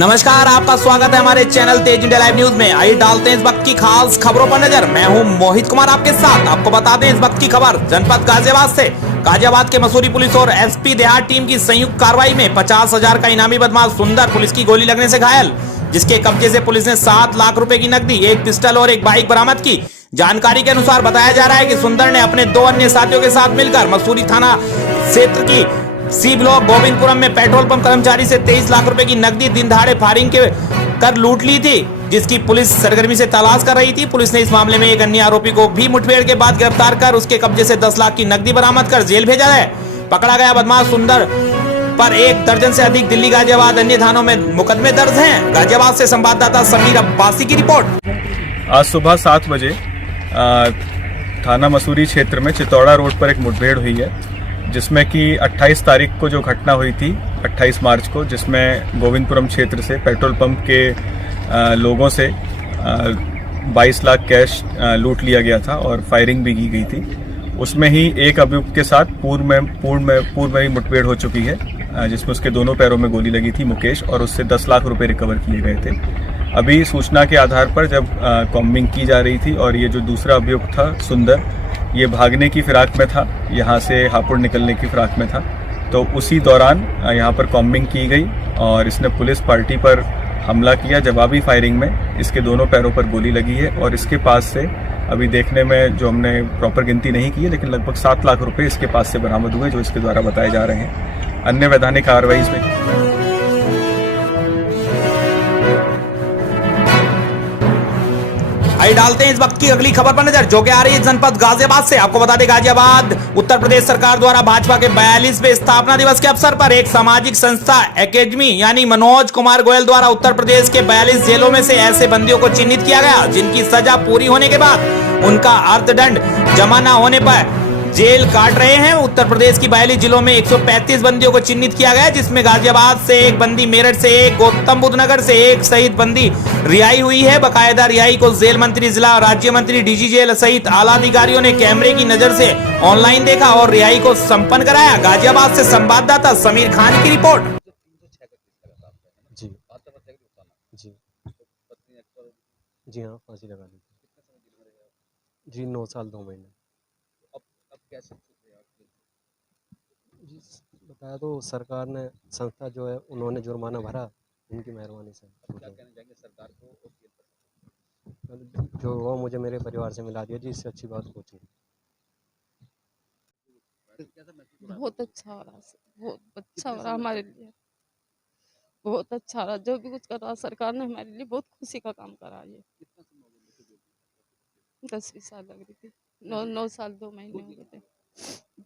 नमस्कार, आपका स्वागत है हमारे चैनल तेज इंडिया लाइव न्यूज में। आइए डालते हैं इस वक्त की खास खबरों पर नजर। मैं हूं मोहित कुमार आपके साथ। आपको बता दें इस वक्त की खबर जनपद गाजियाबाद से। गाजियाबाद के मसूरी पुलिस और एसपी देहात टीम की संयुक्त कार्रवाई में 50,000 का इनामी बदमाश सुंदर पुलिस की गोली लगने से घायल, जिसके कब्जे से पुलिस ने 7 लाख रुपए की नकदी, एक पिस्टल और एक बाइक बरामद की। जानकारी के अनुसार बताया जा रहा है कि सुंदर ने अपने 2 अन्य साथियों के साथ मिलकर मसूरी थाना क्षेत्र की सी ब्लॉक गोविंदपुरम में पेट्रोल पंप कर्मचारी से 23 लाख रुपए की नकदी दिन दहाड़े फायरिंग कर लूट ली थी, जिसकी पुलिस सरगर्मी से तलाश कर रही थी। पुलिस ने इस मामले में एक अन्य आरोपी को भी मुठभेड़ के बाद गिरफ्तार कर उसके कब्जे से 10 लाख की नकदी बरामद कर जेल भेजा है। पकड़ा गया बदमाश सुंदर पर 1 दर्जन से अधिक दिल्ली गाजियाबाद अन्य थानों में मुकदमे दर्ज हैं। गाजियाबाद से संवाददाता समीर अब्बासी की रिपोर्ट। आज सुबह 7 बजे थाना मसूरी क्षेत्र में चितौड़ा रोड पर एक मुठभेड़ हुई है, जिसमें कि 28 तारीख को जो घटना हुई थी, 28 मार्च को, जिसमें गोविंदपुरम क्षेत्र से पेट्रोल पंप के लोगों से 22 लाख कैश लूट लिया गया था और फायरिंग भी की गई थी। उसमें ही एक अभियुक्त के साथ पूर्व में ही मुठभेड़ हो चुकी है, जिसमें उसके दोनों पैरों में गोली लगी थी, मुकेश, और उससे 10 लाख रुपए रिकवर किए गए थे। अभी सूचना के आधार पर जब कॉम्बिंग की जा रही थी और ये जो दूसरा अभियुक्त था सुंदर, ये भागने की फिराक में था, यहाँ से हापुड़ निकलने की फिराक में था, तो उसी दौरान यहाँ पर कॉम्बिंग की गई और इसने पुलिस पार्टी पर हमला किया। जवाबी फायरिंग में इसके दोनों पैरों पर गोली लगी है और इसके पास से अभी देखने में, जो हमने प्रॉपर गिनती नहीं की है, लेकिन लगभग 7 लाख रुपए इसके पास से बरामद हुए, जो इसके द्वारा बताए जा रहे हैं। अन्य वैधानिक कार्रवाई इसमें आइए डालते हैं इस वक्त की अगली खबर पर नजर, जो कि आ रही है जनपद गाजियाबाद से। आपको बता दें, गाजियाबाद उत्तर प्रदेश सरकार द्वारा भाजपा के 42वें स्थापना दिवस के अवसर पर एक सामाजिक संस्था एकेडमी यानी मनोज कुमार गोयल द्वारा उत्तर प्रदेश के 42 जेलों में से ऐसे बंदियों को चिन्हित किया गया जिनकी सजा पूरी होने के बाद उनका अर्थदंड जमा न होने पर जेल काट रहे हैं। उत्तर प्रदेश की 42 जिलों में 135 बंदियों को चिन्हित किया गया, जिसमें गाजियाबाद से 1 बंदी, मेरठ से 1, गौतम बुद्ध नगर से 1 सहित बंदी रिहाई हुई है। बकायदा रिहाई को जेल मंत्री, जिला राज्य मंत्री, डीजी जेल सहित आला अधिकारियों ने कैमरे की नजर से ऑनलाइन देखा और रिहाई को संपन्न कराया। गाजियाबाद से संवाददाता समीर खान की रिपोर्ट। जी जी जी हाँ, फांसी लगा दी जी। 9 साल 2 महीने। जी बताया तो सरकार ने, संस्था जो है उन्होंने जुर्माना भरा, उनकी मेहरबानी से। क्या कहना चाहेंगे सरकार को? जो वो मुझे मेरे परिवार से मिला दिया जी, इससे अच्छी बात कुछ नहीं। बहुत अच्छा हो रहा, बहुत अच्छा हो रहा हमारे लिए, बहुत अच्छा रहा। जो भी कुछ कर रहा सरकार ने हमारे लिए बहुत खुशी का काम करा। ये 10-20 साल लग रही थी, 9 साल 2 महीने हो गए थे।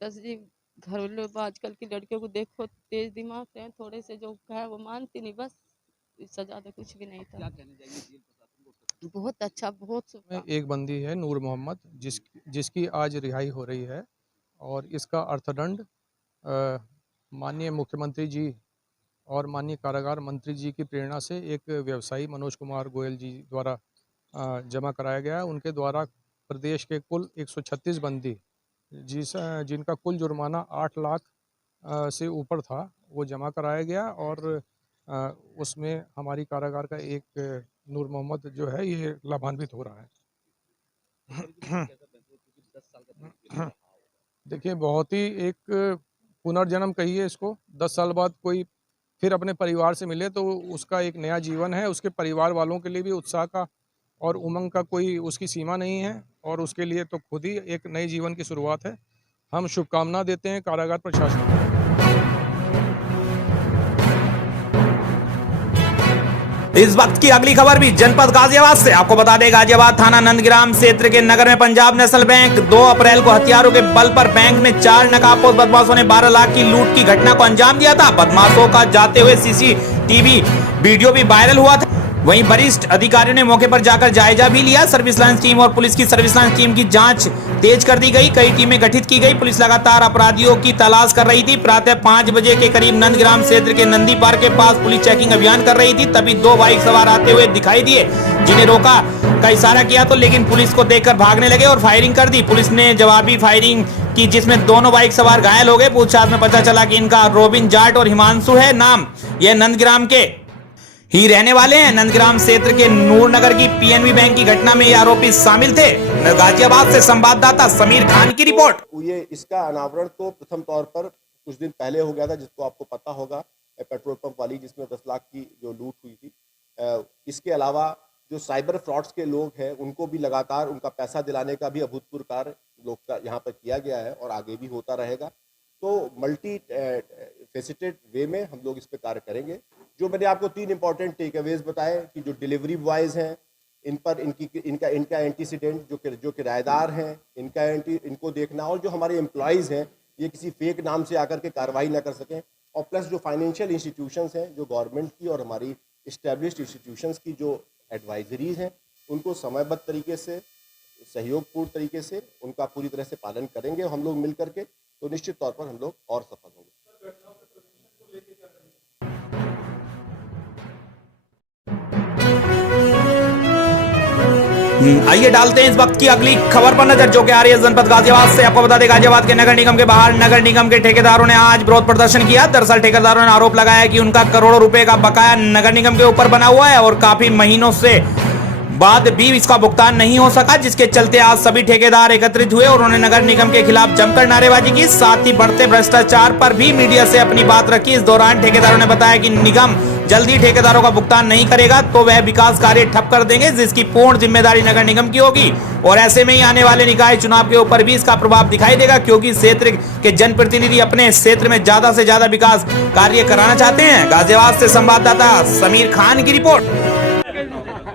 10 जी घर लोग आजकल की लड़कियों को देखो, तेज दिमाग है, थोड़े से जो है वो मानती नहीं, बस इससे ज्यादा कुछ भी नहीं था। बहुत अच्छा, बहुत। एक बंदी है नूर मोहम्मद, जिसकी आज रिहाई हो रही है और इसका अर्थदंड माननीय मुख्यमंत्री जी और माननीय कारागार मंत्री जी की प्रेरणा से एक व्यवसायी मनोज कुमार गोयल जी द्वारा जमा कराया गया है। उनके द्वारा प्रदेश के कुल 136 बंदी, जिनका कुल जुर्माना 8 लाख से ऊपर था, वो जमा कराया गया और उसमें हमारी कारागार का एक नूर मोहम्मद जो है ये लाभान्वित हो रहा है। देखिए, बहुत ही एक पुनर्जन्म कहिए इसको। 10 साल बाद कोई फिर अपने परिवार से मिले तो उसका एक नया जीवन है। उसके परिवार वालों के लिए भी उत्साह का और उमंग का कोई उसकी सीमा नहीं है और उसके लिए तो खुद ही एक नए जीवन की शुरुआत है। हम शुभकामना देते हैं कारागार प्रशासन को। इस वक्त की अगली खबर भी जनपद गाजियाबाद से। आपको बता दें, गाजियाबाद थाना नंदग्राम क्षेत्र के नगर में पंजाब नेशनल बैंक 2 अप्रैल को हथियारों के बल पर बैंक में 4 नकाबपोश बदमाशों ने 12 लाख की लूट की घटना को अंजाम दिया था। बदमाशों का जाते हुए सीसीटीवी वीडियो भी वायरल हुआ था। वहीं वरिष्ठ अधिकारियों ने मौके पर जाकर जायजा भी लिया। सर्विस लाइन टीम और पुलिस की सर्विस लाइन टीम की जांच तेज कर दी गई, कई टीमें गठित की गई। पुलिस लगातार अपराधियों की तलाश कर रही थी। प्रातः 5 बजे के करीब नंदग्राम क्षेत्र के नंदी पार्क के पास पुलिस चेकिंग अभियान कर रही थी, तभी 2 बाइक सवार आते हुए दिखाई दिए, जिन्हें रोका का इशारा किया तो लेकिन पुलिस को देखकर भागने लगे और फायरिंग कर दी। पुलिस ने जवाबी फायरिंग की, जिसमें दोनों बाइक सवार घायल हो गए। पूछताछ में पता चला कि इनका रोबिन जाट और हिमांशु है नाम, यह नंदग्राम के ही रहने वाले हैं। नंदग्राम क्षेत्र के नूरनगर की पीएनबी बैंक की घटना में ये आरोपी शामिल थे। गाजियाबाद से संवाददाता समीर खान की रिपोर्ट। ये इसका अनावरण तो प्रथम तौर पर कुछ दिन पहले हो गया था, जिसको आपको पता होगा, पेट्रोल पंप वाली, जिसमें 10 लाख की जो लूट हुई थी। इसके अलावा जो साइबर फ्रॉड्स के लोग हैं उनको भी लगातार उनका पैसा दिलाने का भी अभूतपूर्व कार्य लोग का यहाँ पर किया गया है और आगे भी होता रहेगा। तो मल्टी फेसिटेड वे में हम लोग इस पर कार्य करेंगे। जो मैंने आपको 3 इंपॉर्टेंट टेक अवेज बताए कि जो डिलीवरी बॉयज़ हैं इन पर इनका एंटीसीडेंट, जो किराएदार हैं इनको देखना, और जो हमारे एम्प्लॉयज़ हैं ये किसी फेक नाम से आकर के कार्रवाई ना कर सकें, और प्लस जो फाइनेंशियल इंस्टीट्यूशंस हैं, जो गवर्नमेंट की और हमारी इस्टेब्लिश्ड इंस्टीट्यूशंस की जो एडवाइजरीज हैं उनको समयबद्ध तरीके से, सहयोगपूर्ण तरीके से उनका पूरी तरह से पालन करेंगे हम लोग मिल करके, तो निश्चित तौर पर हम लोग और सफल होंगे। आइए डालते हैं इस वक्त की अगली खबर पर नजर, जो कि आ रही है जनपद गाजियाबाद से। आपको बता दें, गाजियाबाद के नगर निगम के बाहर नगर निगम के ठेकेदारों ने आज विरोध प्रदर्शन किया। दरअसल ठेकेदारों ने आरोप लगाया कि उनका करोड़ों रुपए का बकाया नगर निगम के ऊपर बना हुआ है और काफी महीनों से बाद भी इसका भुगतान नहीं हो सका, जिसके चलते आज सभी ठेकेदार एकत्रित हुए और उन्होंने नगर निगम के खिलाफ जमकर नारेबाजी की। साथ ही बढ़ते भ्रष्टाचार पर भी मीडिया से अपनी बात रखी। इस दौरान ठेकेदारों ने बताया कि निगम जल्दी ठेकेदारों का भुगतान नहीं करेगा तो वह विकास कार्य ठप कर देंगे, जिसकी पूर्ण जिम्मेदारी नगर निगम की होगी। और ऐसे में ही आने वाले निकाय चुनाव के ऊपर भी इसका प्रभाव दिखाई देगा, क्योंकि क्षेत्र के जनप्रतिनिधि अपने क्षेत्र में ज्यादा से ज्यादा विकास कार्य कराना चाहते हैं। गाजियाबाद से संवाददाता समीर खान की रिपोर्ट।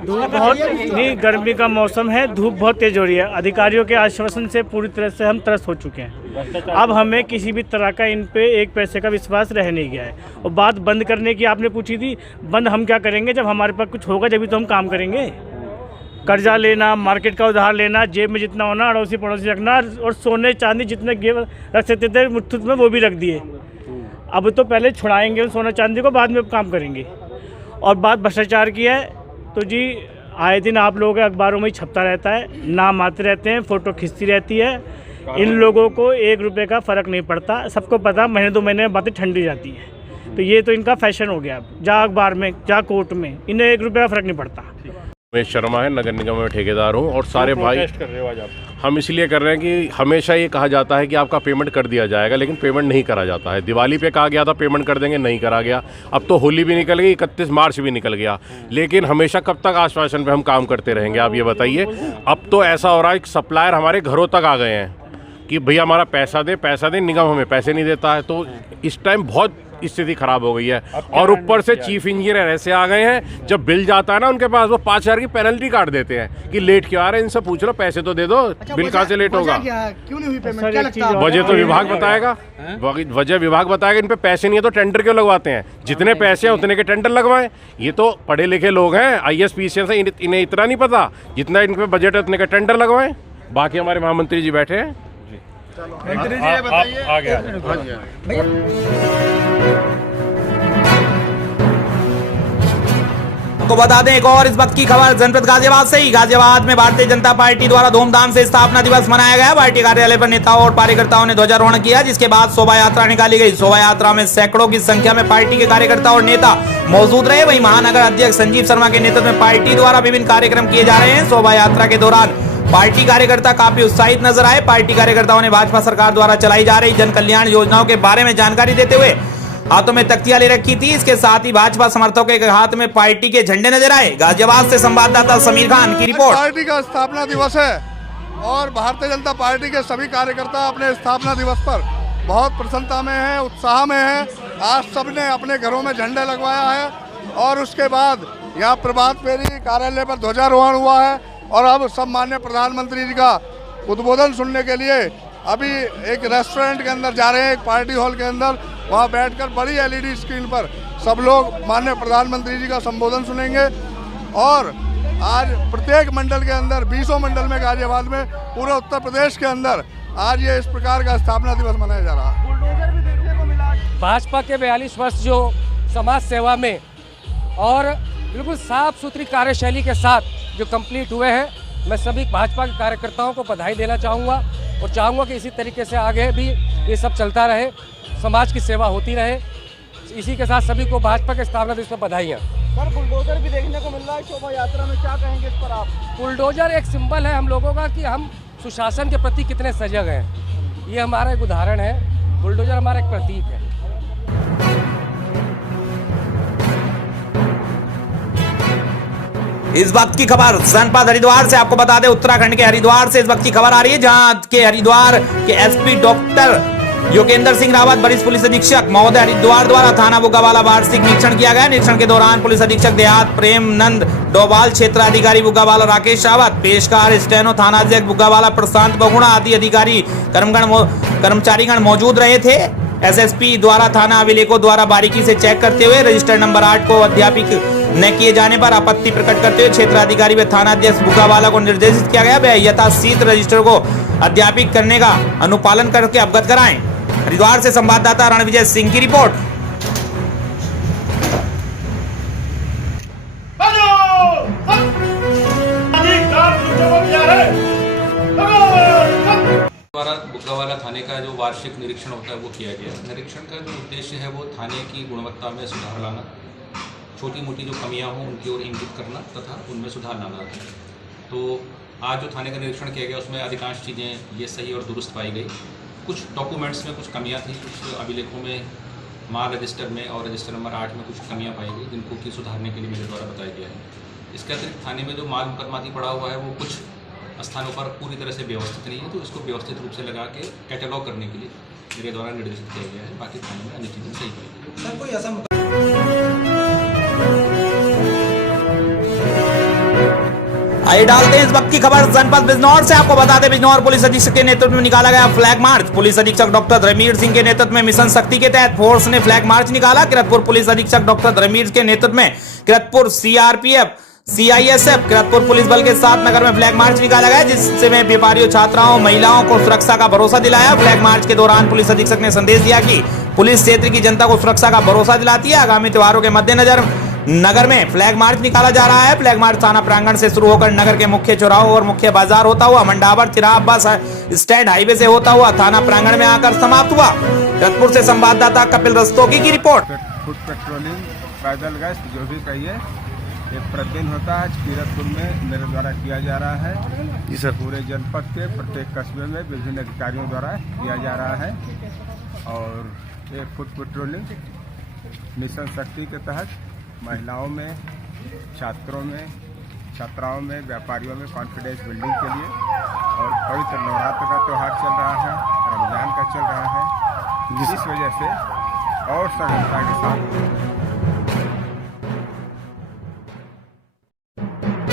धूप बहुत ही गर्मी का मौसम है, धूप बहुत तेज हो रही है। अधिकारियों के आश्वासन से पूरी तरह से हम त्रस्त हो चुके हैं। अब हमें किसी भी तरह का इन पे एक पैसे का विश्वास रह नहीं गया है। और बात बंद करने की आपने पूछी थी, बंद हम क्या करेंगे जब हमारे पास कुछ होगा, जब भी तो हम काम करेंगे। कर्जा लेना, मार्केट का उधार लेना, जेब में जितना होना अड़ोसी पड़ोसी रखना, और सोने चांदी जितने रख सकते थे मुट्ठुत में वो भी रख दिए। अब तो पहले छुड़ाएंगे सोना चांदी को, बाद में काम करेंगे। और बात भ्रष्टाचार की है तो जी आए दिन आप लोगों के अखबारों में ही छपता रहता है, नाम आते रहते हैं, फ़ोटो खिंचती रहती है। इन लोगों को 1 रुपये का फ़र्क नहीं पड़ता, सबको पता, महीने 2 महीने में बातें ठंडी जाती है। तो ये तो इनका फैशन हो गया। अब जा अखबार में, जा कोर्ट में, इन्हें 1 रुपये का फ़र्क नहीं पड़ता। रमेश शर्मा है, नगर निगम में ठेकेदार हूँ। और सारे भाई कर रहे हो आज आप? हम इसलिए कर रहे हैं कि हमेशा ये कहा जाता है कि आपका पेमेंट कर दिया जाएगा, लेकिन पेमेंट नहीं करा जाता है। दिवाली पे कहा गया था पेमेंट कर देंगे, नहीं करा गया। अब तो होली भी निकल गई, 31 मार्च भी निकल गया, लेकिन हमेशा कब तक आश्वासन पे हम काम करते रहेंगे, आप ये बताइए। अब तो ऐसा हो रहा है कि सप्लायर हमारे घरों तक आ गए हैं कि भैया हमारा पैसा दे, निगम हमें पैसे नहीं देता है। तो इस टाइम बहुत स्थिति खराब हो गई है। और ऊपर से चीफ इंजीनियर ऐसे आ गए हैं, जब बिल जाता है ना उनके पास, वो 5000 की पेनल्टी काट देते हैं कि लेट क्यों आ रहे हैं, इनसे पूछ लो, पैसे तो दे दो। बिल कहाँ से लेट होगा? क्यों नहीं हुई पेमेंट? क्या लगता है? वजह तो विभाग बताएगा, वजह विभाग बताएगा। इन पे पैसे नहीं है तो टेंडर क्यों लगवाते हैं? जितने पैसे हैं उतने के टेंडर लगवाएं। ये तो पढ़े लिखे लोग हैं, IAS PCS हैं, इन्हें इतना नहीं पता, जितना इनके बजट है उतने के टेंडर लगवाएं। बाकी हमारे महामंत्री जी बैठे हैं। मंत्री जी ये बताइए, आ गया आपको बता दें एक और इस वक्त की खबर जनपद गाजियाबाद से ही। गाजियाबाद में भारतीय जनता पार्टी द्वारा धूमधाम से स्थापना दिवस मनाया गया। पार्टी कार्यालय पर नेताओं और कार्यकर्ताओं ने ध्वजारोहण किया, जिसके बाद शोभा यात्रा निकाली गई। शोभा यात्रा में सैकड़ों की संख्या में पार्टी के कार्यकर्ता और नेता मौजूद रहे। वहीं महानगर अध्यक्ष संजीव शर्मा के नेतृत्व में पार्टी द्वारा विभिन्न कार्यक्रम किए जा रहे हैं। शोभा यात्रा के दौरान पार्टी कार्यकर्ता काफी उत्साहित नजर आए। पार्टी कार्यकर्ताओं ने भाजपा सरकार द्वारा चलाई जा रही जन कल्याण योजनाओं के बारे में जानकारी देते हुए हाथों में तख्तियां ले रखी थी। इसके साथ ही भाजपा समर्थकों के हाथ में पार्टी के झंडे नजर आए। गाजियाबाद से संवाददाता समीर खान की रिपोर्ट। पार्टी का स्थापना दिवस है और भारतीय जनता पार्टी के सभी कार्यकर्ता अपने स्थापना दिवस पर बहुत प्रसन्नता में हैं, उत्साह में हैं। आज सबने अपने घरों में झंडे लगवाया है और उसके बाद यहाँ प्रभात फेरी कार्यालय पर ध्वजारोहण हुआ है। और अब सब माननीय प्रधानमंत्री जी का उद्बोधन सुनने के लिए अभी एक रेस्टोरेंट के अंदर जा रहे हैं, एक पार्टी हॉल के अंदर। वहाँ बैठकर बड़ी LED स्क्रीन पर सब लोग माननीय प्रधानमंत्री जी का संबोधन सुनेंगे। और आज प्रत्येक मंडल के अंदर, 20 मंडल में गाजियाबाद में, पूरे उत्तर प्रदेश के अंदर आज ये इस प्रकार का स्थापना दिवस मनाया जा रहा है। भाजपा के 42 वर्ष जो समाज सेवा में और बिल्कुल साफ सुथरी कार्यशैली के साथ जो कंप्लीट हुए हैं, मैं सभी भाजपा के कार्यकर्ताओं को बधाई देना चाहूँगा और चाहूँगा कि इसी तरीके से आगे भी ये सब चलता रहे, समाज की सेवा होती रहे। इसी के साथ सभी को भाजपा के स्थापना दिवस पर बधाइयाँ। सर बुलडोजर भी देखने को मिल रहा है शोभा यात्रा में, क्या कहेंगे इस पर आप? बुलडोजर एक सिंबल है हम लोगों का कि हम सुशासन के प्रति कितने सजग हैं। ये हमारा एक उदाहरण है। बुलडोजर हमारा एक प्रतीक है। इस वक्त की खबर जनपद हरिद्वार से, आपको बता दें उत्तराखंड के हरिद्वार से इस वक्त की खबर आ रही है, जहां के हरिद्वार के एसपी डॉक्टर योगेंद्र सिंह रावत, वरिष्ठ पुलिस अधीक्षक महोदय हरिद्वार द्वारा थाना बुग्गावाला वार्षिक निरीक्षण किया गया। निरीक्षण के दौरान पुलिस अधीक्षक देहात प्रेम नंद डोभाल, क्षेत्राधिकारी बुग्गावाला राकेश रावत, पेशकार स्टेनो थानाध्यक्ष बुग्गावाला प्रशांत बगुणा आदि अधिकारी कर्मचारीगण मौजूद रहे थे। एसएसपी द्वारा थाना अभिलेखों द्वारा बारीकी से चेक करते हुए रजिस्टर नंबर 8 को अध्यापित न किए जाने पर आपत्ति प्रकट करते हुए क्षेत्राधिकारी व थानाध्यक्ष बुग्गावाला को निर्देशित किया गया वे यथाशीघ्र रजिस्टर को अध्यापित करने का अनुपालन करके अवगत कराएं। हरिद्वार से संवाददाता रणविजय सिंह की रिपोर्ट। द्वारा बुग्गावाला थाने का जो वार्षिक निरीक्षण होता है वो किया गया। निरीक्षण का जो उद्देश्य है वो थाने की गुणवत्ता में सुधार लाना, छोटी मोटी जो कमियां हों उनकी ओर इंगित करना तथा उनमें सुधार लाना है। तो आज जो थाने का निरीक्षण किया गया उसमें अधिकांश चीज़ें ये सही और दुरुस्त पाई गई। कुछ डॉक्यूमेंट्स में कुछ कमियां थी, कुछ अभिलेखों में माल रजिस्टर में और रजिस्टर नंबर 8 में कुछ कमियां पाई गई जिनको कि सुधारने के लिए मेरे द्वारा बताया गया है। इसके अतिरिक्त थाने में जो माल मुकदमाती पड़ा हुआ है वो कुछ स्थानों पर पूरी तरह से व्यवस्थित नहीं है, तो इसको व्यवस्थित रूप से लगा के कैटेलॉग करने के लिए मेरे द्वारा निर्देशित किया गया है। बाकी थाने में अन्य चीज़ें सही पाई। सर कोई ऐसा आइए डालते हैं इस वक्त की खबर जनपद बिजनौर से, आपको बता दें बिजनौर पुलिस अधीक्षक के नेतृत्व में निकाला गया फ्लैग मार्च। पुलिस अधीक्षक डॉक्टर धर्मवीर सिंह के नेतृत्व में मिशन शक्ति के तहत फोर्स ने फ्लैग मार्च निकाला। किरतपुर पुलिस अधीक्षक डॉक्टर धर्मवीर के नेतृत्व में Kiratpur CRPF CISF Kiratpur police बल के साथ नगर में फ्लैग मार्च निकाला गया, जिससे व्यापारियों, छात्राओं, महिलाओं को सुरक्षा का भरोसा दिलाया। फ्लैग मार्च के दौरान पुलिस अधीक्षक ने संदेश दिया कि पुलिस क्षेत्र की जनता को सुरक्षा का भरोसा दिलाती है। आगामी त्योहारों के मद्देनजर नगर में फ्लैग मार्च निकाला जा रहा है। फ्लैग मार्च थाना प्रांगण से शुरू होकर नगर के मुख्य चौराहों और मुख्य बाजार होता हुआ मंडावर, तिराहा, बस स्टैंड, हाईवे से होता हुआ थाना प्रांगण में आकर समाप्त हुआ। किरतपुर से संवाददाता कपिल रस्तोगी की रिपोर्ट। फुट पेट्रोलिंग, पैदल गैस जो भी कहिए एक प्रतिदिन होता है किरतपुर में मेरे द्वारा किया जा रहा है जी सर। पूरे जनपद के प्रत्येक कस्बे में विभिन्न अधिकारियों द्वारा किया जा रहा है और एक फुट पेट्रोलिंग मिशन शक्ति के तहत महिलाओं में, छात्रों में, छात्राओं में, व्यापारियों में कॉन्फिडेंस बिल्डिंग के लिए और पवित्र नवरात्र का त्यौहार चल रहा है, रमजान का चल रहा है, जिस वजह से और सघनता के साथ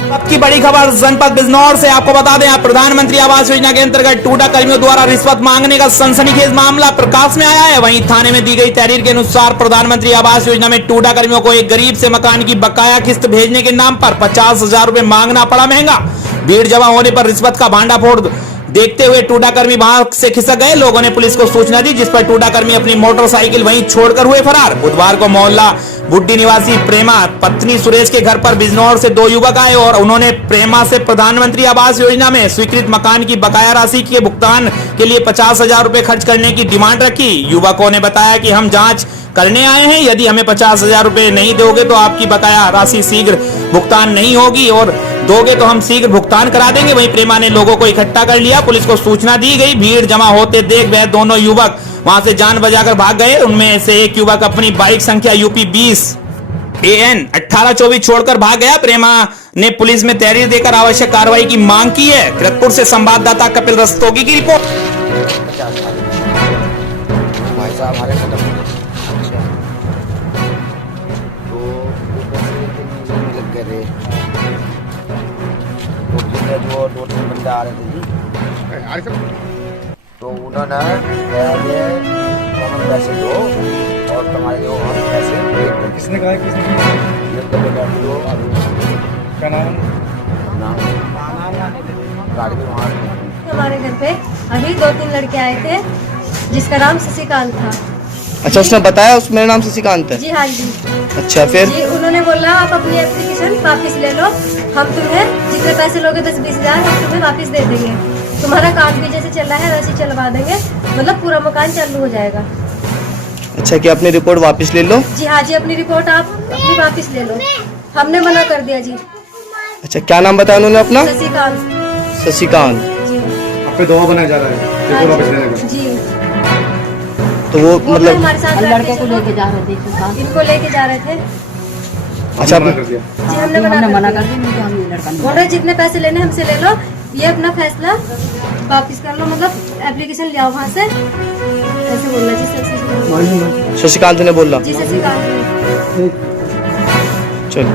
अब की बड़ी खबर जनपद बिजनौर से, आपको बता दें प्रधानमंत्री आवास योजना के अंतर्गत टूडा कर्मियों द्वारा रिश्वत मांगने का सनसनीखेज मामला प्रकाश में आया है। वहीं थाने में दी गई तहरीर के अनुसार प्रधानमंत्री आवास योजना में टूडा कर्मियों को एक गरीब से मकान की बकाया किस्त भेजने के नाम पर 50,000 रुपए मांगना पड़ा महंगा। भीड़ जमा होने पर रिश्वत का भांडाफोड़ देखते हुए टूडा कर्मी वहां से खिसक गए। लोगों ने पुलिस को सूचना दी, जिस पर टूडा कर्मी अपनी मोटरसाइकिल वहीं छोड़कर हुए फरार। बुधवार को मोहल्ला बुड्डी निवासी प्रेमा पत्नी सुरेश के घर पर बिजनौर से 2 युवक आए और उन्होंने प्रेमा से प्रधानमंत्री आवास योजना में स्वीकृत मकान की बकाया राशि के भुगतान के लिए 50,000 रुपए खर्च करने की डिमांड रखी। युवकों ने बताया कि हम जांच करने आए हैं, यदि हमें 50,000 रुपए नहीं दोगे तो आपकी बकाया राशि शीघ्र भुगतान नहीं होगी और दोगे तो हम शीघ्र भुगतान करा देंगे। वहीं प्रेमा ने लोगों को इकट्ठा कर लिया। पुलिस को सूचना दी गई। भीड़ जमा होते देख वह दोनों युवक वहां से जान बचाकर भाग गए। उनमें से एक युवक अपनी बाइक संख्या यूपी 20 AN 1824 छोड़कर भाग गया। प्रेमा ने पुलिस में तहरीर देकर आवश्यक कार्रवाई की मांग की है। किरतपुर से संवाददाता कपिल रस्तोगी की रिपोर्ट। भाई साहब हमारे खत्म तो वो 2-3 बंदे आ रहे थे जी, तो उन्होंने कहा कि हम पैसे दो और तुम्हारे जो हम पैसे दे। किसने कहा? किसने दो अभी क्या नाम गाड़ी में वहाँ हमारे घर पे अभी 2-3 लड़के आए थे जिसका नाम शशिकांत था। अच्छा, उसने बताया उस मेरा नाम शशिकांत है? जी हाँ जी। अच्छा, फिर जी उन्होंने बोला आप अपनी एप्लीकेशन वापस ले लो, हम तुम्हें जितने पैसे लोगे 10-20 हज़ार हम तुम्हें वापस दे देंगे, तुम्हारा काम भी जैसे चल रहा है वैसे चलवा देंगे, मतलब पूरा मकान चालू हो जाएगा। अच्छा, कि अपनी रिपोर्ट वापस ले लो। जी हाँ जी, अपनी रिपोर्ट आप अपनी वापस ले लो, हमने मना कर दिया जी। अच्छा, क्या नाम बताया उन्होंने अपना? शशिकांत। शशिकांत। आप पे दबाव बनाया जा रहा है रिपोर्ट वापस लेने का? जी। तो वो मतलब हमारे साथ लड़के को लेके जा रहे थे, इनको लेके जा रहे थे। अच्छा, जी हमने मना कर दिया। बोल रहे जितने पैसे लेने हमसे ले लो, ये अपना फैसला वापस कर लो, मतलब एप्लीकेशन ले आओ वहाँ से, ऐसे बोलना जी। शशिकांत ने बोला। जी शशिकांत। चलो।